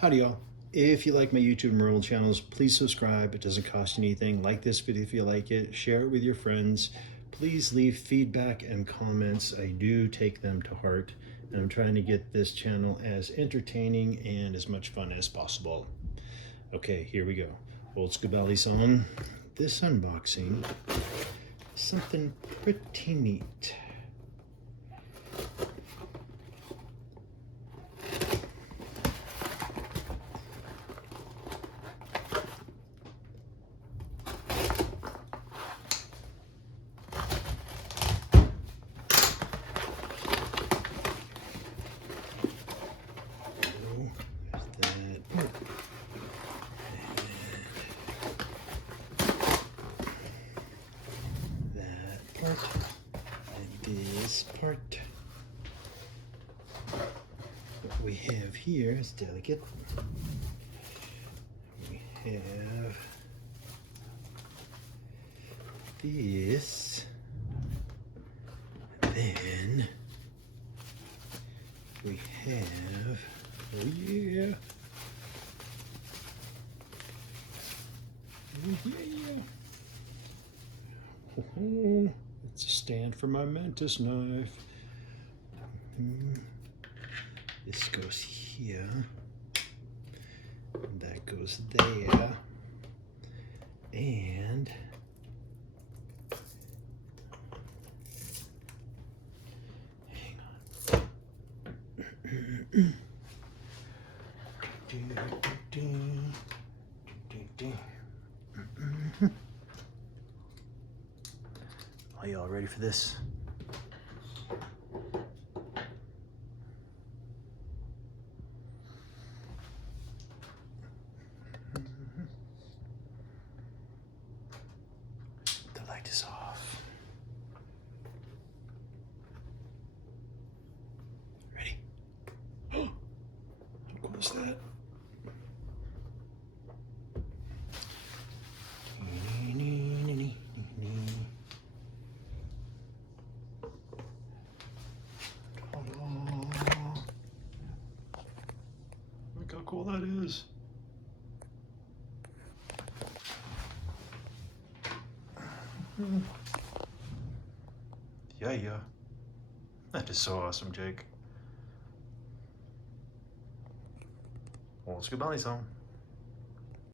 Howdy y'all. If you like my YouTube and Merle channels, please subscribe. It doesn't cost anything. Like this video if you like it. Share it with your friends. Please leave feedback and comments. I do take them to heart. And I'm trying to get this channel as entertaining and as much fun as possible. Okay, here we go. Old school Balisong. This unboxing is something pretty neat. And this part, what we have here is delicate. We have this, then we have, oh yeah, oh, it's a stand for my mantis knife. This goes here, and that goes there, and hang on. Are y'all ready for this? The light is off. Ready? How cool is that? Look how cool that is. Yeah. That is so awesome, Jake. Well, let's go Balisong.